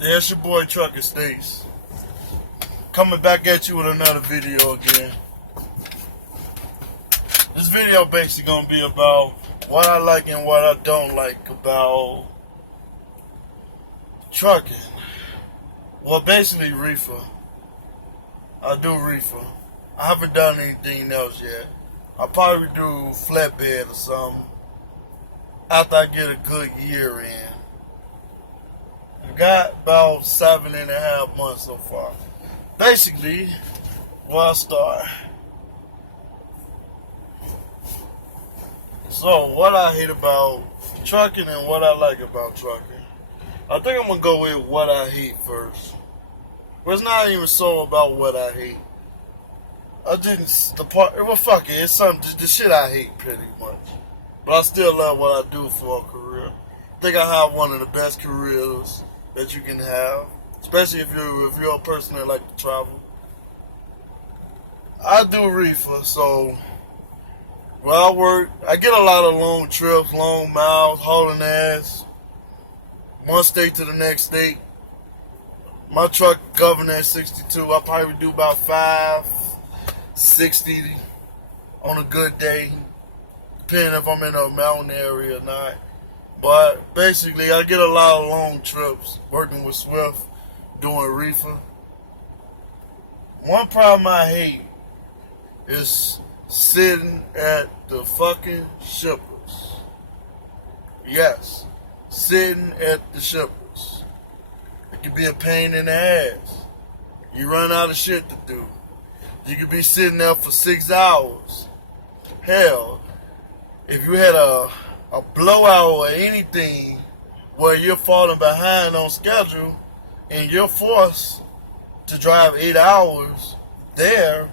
Yeah, it's your boy Trucker Stace. Coming back at you with another video again. This video basically gonna be about what I like and what I don't like about trucking. Well, basically reefer. I do reefer. I haven't done anything else yet. I'll probably do flatbed or something after I get a good year in. I got about 7.5 months so far. Basically, where I start. So, what I hate about trucking and what I like about trucking. I think I'm gonna go with what I hate first. But it's not even so about what I hate. Well, fuck it, it's something, the shit I hate pretty much. But I still love what I do for a career. I think I have one of the best careers that you can have, especially if you're a person that like to travel. I do reefer, so where I work, I get a lot of long trips, long miles, hauling ass, one state to the next state. My truck governed at 62. I probably do about 560 on a good day, depending if I'm in a mountain area or not. But basically, I get a lot of long trips working with Swift, doing reefer. One problem I hate is sitting at the fucking shippers. Yes, sitting at the shippers. It can be a pain in the ass. You run out of shit to do. You could be sitting there for 6 hours. Hell, if you had a blowout or anything where you're falling behind on schedule and you're forced to drive 8 hours there,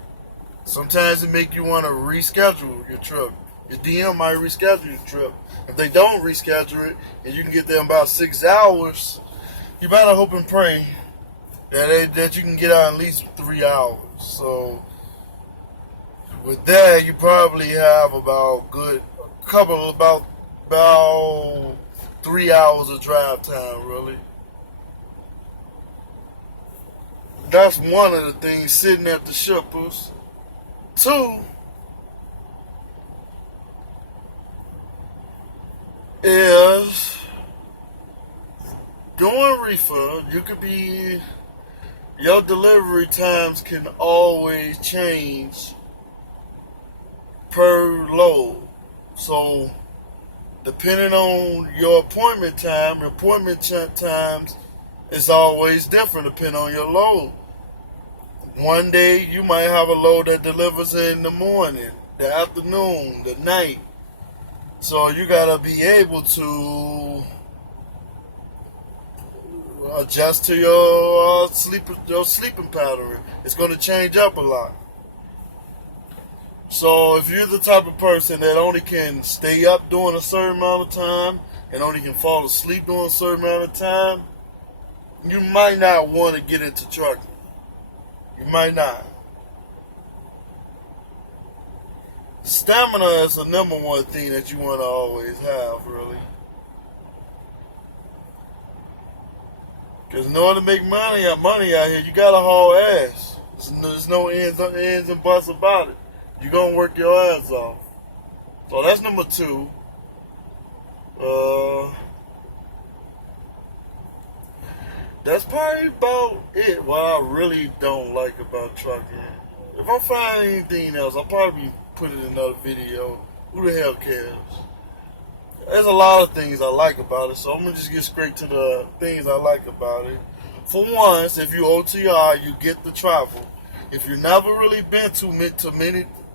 sometimes it make you want to reschedule your trip. Your DM might reschedule your trip. If they don't reschedule it and you can get there in about 6 hours, you better hope and pray that you can get out at least 3 hours. So with that, you probably have about 3 hours of drive time, really. That's one of the things, sitting at the shippers. 2 is doing reefer. Your delivery times can always change per load. So, depending on your appointment times is always different depending on your load. One day you might have a load that delivers in the morning, the afternoon, the night. So you gotta be able to adjust to your sleeping pattern. It's gonna change up a lot. So if you're the type of person that only can stay up during a certain amount of time and only can fall asleep during a certain amount of time, you might not want to get into trucking. You might not. Stamina is the number one thing that you want to always have, really. Because in order to make money out here, you gotta haul ass. There's no ends and buts about it. You're going to work your ass off. So that's number 2. That's probably about it. What I really don't like about trucking. If I find anything else, I'll probably put it in another video. Who the hell cares? There's a lot of things I like about it, so I'm going to just get straight to the things I like about it. For once, if you OTR, you get to travel. If you've never really been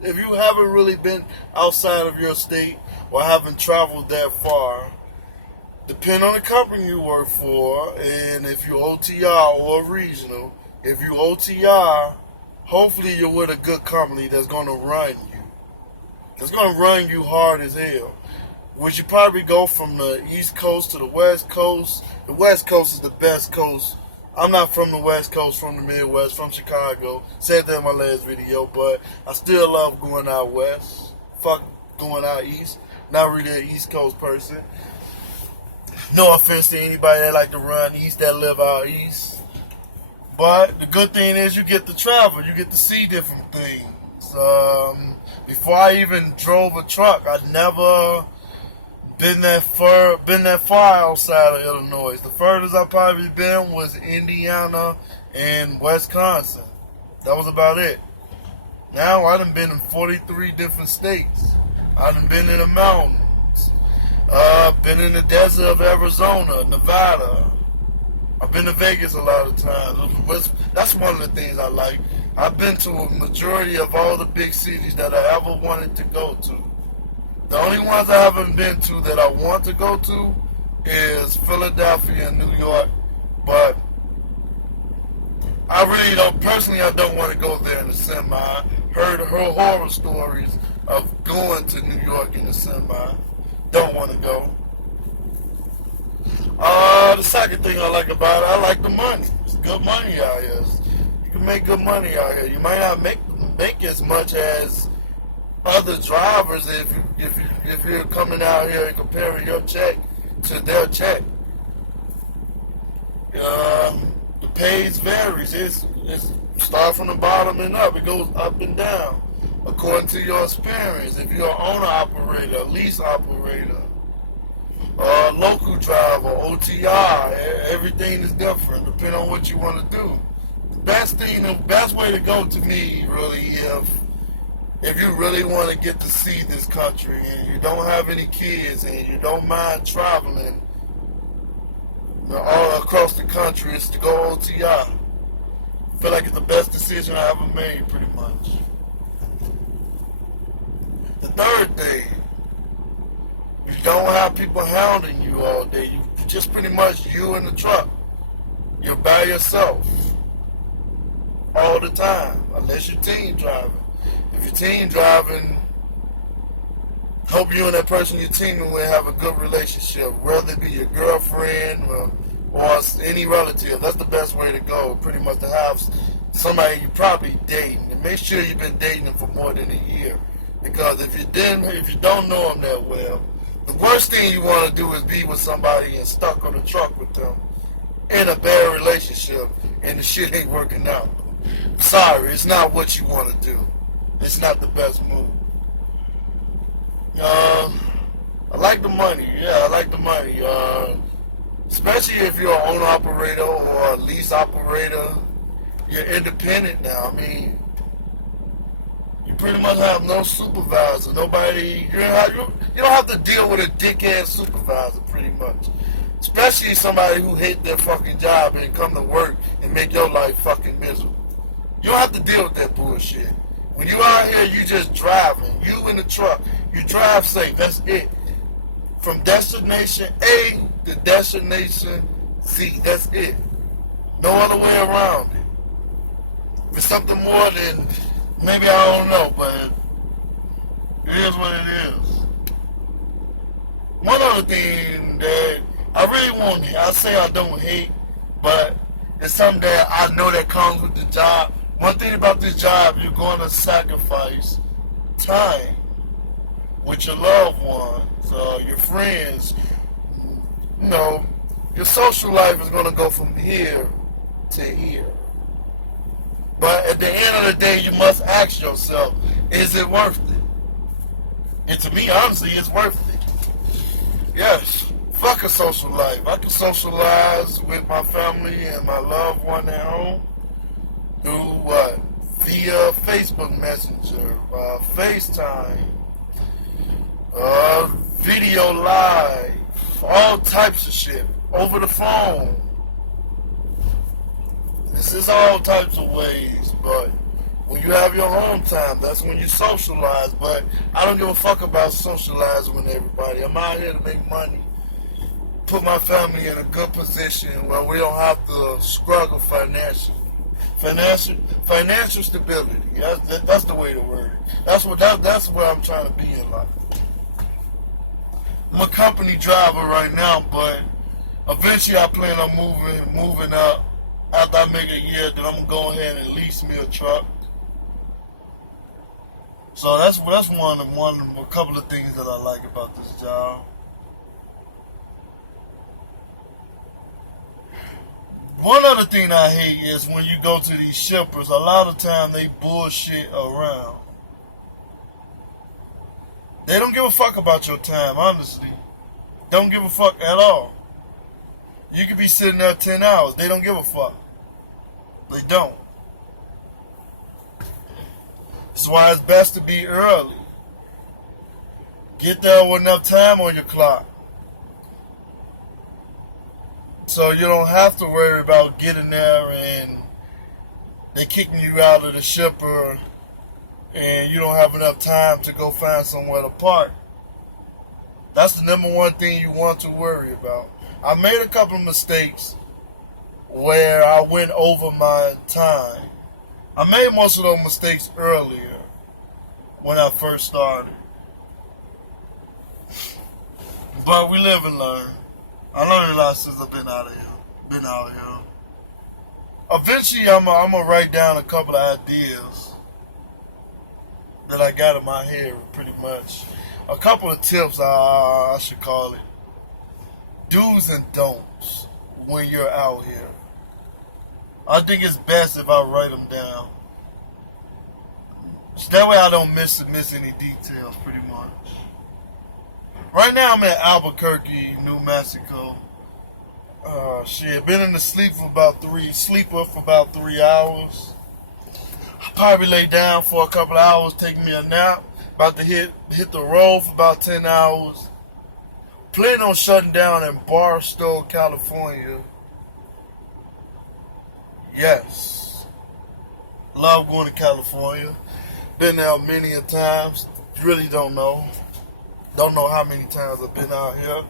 if you haven't really been outside of your state or haven't traveled that far, depending on the company you work for, and if you OTR or regional, if you OTR, hopefully you're with a good company that's going to run you. It's going to run you hard as hell. Would you probably go from the East Coast to the West Coast? The West Coast is the best coast. I'm not from the West Coast, from the Midwest, from Chicago. Said that in my last video, but I still love going out west. Fuck going out east. Not really an East Coast person. No offense to anybody that like to run east that live out east. But the good thing is you get to travel. You get to see different things. Before I even drove a truck, I'd never been that far outside of Illinois. The furthest I've probably been was Indiana and Wisconsin. That was about it. Now I done been in 43 different states. I done been in the mountains. Been in the desert of Arizona, Nevada. I've been to Vegas a lot of times. That's one of the things I like. I've been to a majority of all the big cities that I ever wanted to go to. The only ones I haven't been to that I want to go to is Philadelphia and New York. But I really don't, personally I don't want to go there in a semi. Heard horror stories of going to New York in a semi. Don't want to go. The second thing I like about it, I like the money. It's good money out here. You can make good money out here. You might not make as much as other drivers if you're coming out here and comparing your check to their check. The pays varies. It's start from the bottom and up. It goes up and down according to your experience. If you're an owner operator, a lease operator, local driver, OTR, everything is different depending on what you want to do. The best way to go to me really if you really want to get to see this country and you don't have any kids and you don't mind traveling all across the country, is to go OTR. I feel like it's the best decision I ever made, pretty much. The third thing, you don't have people hounding you all day. You just pretty much you in the truck. You're by yourself all the time, unless you're team driving. If you're team driving, hope you and that person you're teaming with have a good relationship, whether it be your girlfriend or any relative. That's the best way to go, pretty much, to have somebody you're probably dating. And make sure you've been dating them for more than a year. Because if you don't know them that well, the worst thing you want to do is be with somebody and stuck on the truck with them in a bad relationship and the shit ain't working out. Sorry, it's not what you want to do. It's not the best move. I like the money. Yeah, I like the money. Especially if you're an owner operator or a lease operator. You're independent now. I mean, you pretty much have no supervisor. Nobody. You don't have to deal with a dick-ass supervisor, pretty much. Especially somebody who hate their fucking job and come to work and make your life fucking miserable. You don't have to deal with that bullshit. When you out here, you just driving. You in the truck. You drive safe. That's it. From destination A to destination Z. That's it. No other way around it. If it's something more than, maybe I don't know, but it is what it is. One other thing that I really won't, I say I don't hate, but it's something that I know that comes with the job. One thing about this job, you're going to sacrifice time with your loved ones, your friends. You know, your social life is going to go from here to here. But at the end of the day, you must ask yourself, is it worth it? And to me, honestly, it's worth it. Yes, fuck a social life. I can socialize with my family and my loved one at home through what? Via Facebook Messenger, FaceTime, video live, all types of shit, over the phone. This is all types of ways, but when you have your home time, that's when you socialize. But I don't give a fuck about socializing with everybody. I'm out here to make money, put my family in a good position where we don't have to struggle financially. Financial stability. That's the way to word it. That's where I'm trying to be in life. I'm a company driver right now, but eventually I plan on moving up. After I make a year, then I'm gonna go ahead and lease me a truck. So that's a couple of things that I like about this job. One other thing I hate is when you go to these shippers, a lot of time they bullshit around. They don't give a fuck about your time, honestly. Don't give a fuck at all. You could be sitting there 10 hours. They don't give a fuck. They don't. That's why it's best to be early. Get there with enough time on your clock. So you don't have to worry about getting there and they kicking you out of the shipper and you don't have enough time to go find somewhere to park. That's the number one thing you want to worry about. I made a couple of mistakes where I went over my time. I made most of those mistakes earlier when I first started. But we live and learn. I learned a lot since I've been out here. Eventually, I'm gonna write down a couple of ideas that I got in my head, pretty much. A couple of tips, I should call it. Do's and don'ts when you're out here. I think it's best if I write them down. So that way I don't miss any details, pretty much. Right now I'm at Albuquerque, New Mexico. Been in the sleeper for about 3 hours. Probably lay down for a couple of hours, take me a nap. About to hit the road for about 10 hours. Planning on shutting down in Barstow, California. Yes. Love going to California. Been there many a times. Really don't know. Don't know how many times I've been out here.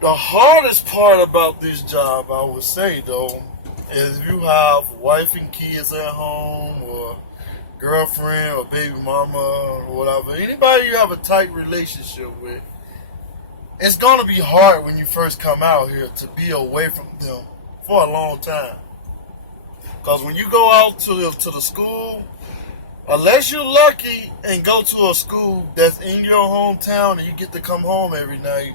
The hardest part about this job, I would say, though, is if you have wife and kids at home or girlfriend or baby mama or whatever, anybody you have a tight relationship with, it's going to be hard when you first come out here to be away from them for a long time. Because when you go out to the school, unless you're lucky and go to a school that's in your hometown and you get to come home every night,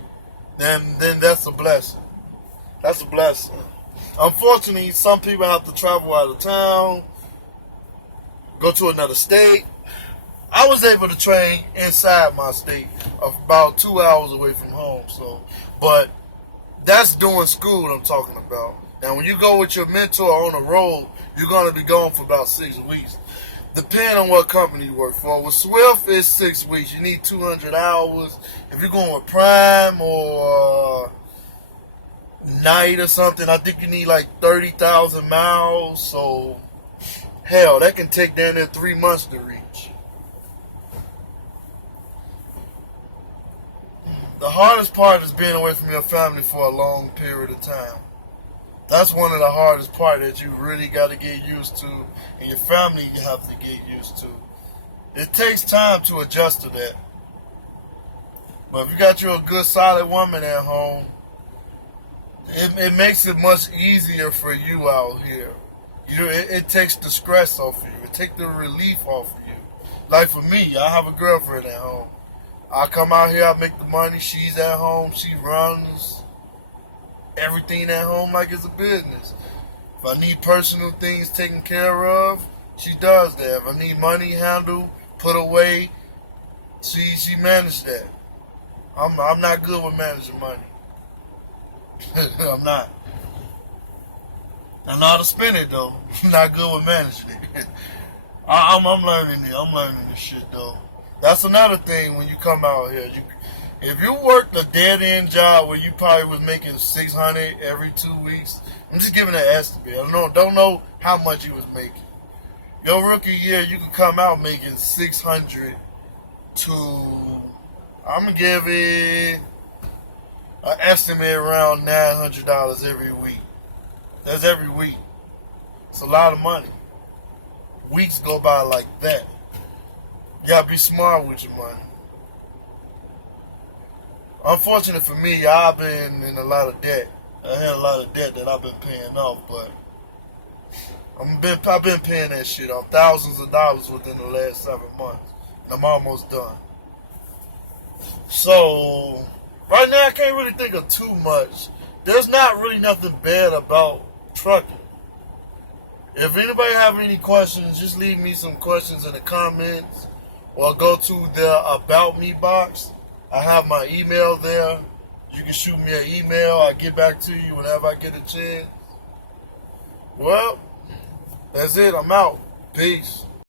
then that's a blessing. That's a blessing. Unfortunately, some people have to travel out of town, go to another state. I was able to train inside my state, about 2 hours away from home. But that's doing school I'm talking about. Now, when you go with your mentor on the road, you're going to be gone for about 6 weeks. Depending on what company you work for. With Swift, it's 6 weeks. You need 200 hours. If you're going with Prime or Night or something, I think you need like 30,000 miles. So, hell, that can take down there 3 months to reach. The hardest part is being away from your family for a long period of time. That's one of the hardest parts that you really got to get used to, and your family you have to get used to. It takes time to adjust to that. But if you got you a good, solid woman at home, it makes it much easier for you out here. It takes the stress off of you. It takes the relief off of you. Like for me, I have a girlfriend at home. I come out here, I make the money. She's at home. She runs everything at home like it's a business. If I need personal things taken care of, she does that. If I need money handled, put away, she managed that. I'm not good with managing money. I'm not. I know how to spend it though. I'm not good with managing it. I'm learning it. I'm learning this shit though. That's another thing when you come out here. If you worked a dead-end job where you probably was making $600 every 2 weeks, I'm just giving an estimate. I don't know how much you was making. Your rookie year, you could come out making $600 to, I'm going to give it an estimate around $900 every week. That's every week. It's a lot of money. Weeks go by like that. You got to be smart with your money. Unfortunate for me, I've been in a lot of debt. I had a lot of debt that I've been paying off, but I've been paying that shit off, thousands of dollars within the last 7 months, and I'm almost done. So right now, I can't really think of too much. There's not really nothing bad about trucking. If anybody have any questions, just leave me some questions in the comments or go to the About Me box. I have my email there. You can shoot me an email. I'll get back to you whenever I get a chance. Well, that's it. I'm out. Peace.